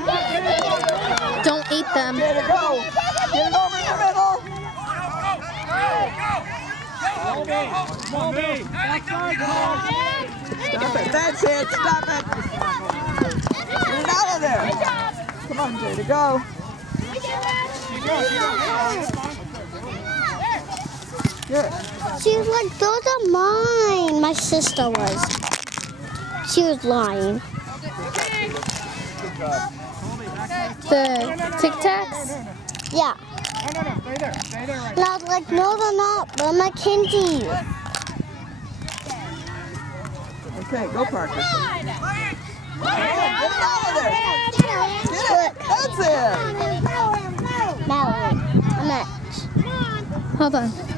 them. Don't eat them. Jada, go. Get it over in the middle. Stop it. That's it. Stop it. Get it out of there. Come on, Jada, go. Good. She was like, those are mine. My sister was. She was lying. The Tic Tacs? Yeah. And I was like, no, they're not. They're my candy. Okay, go, Parker. Get it out of there. Get it. That's it. Mallory. I'm at. Hold on.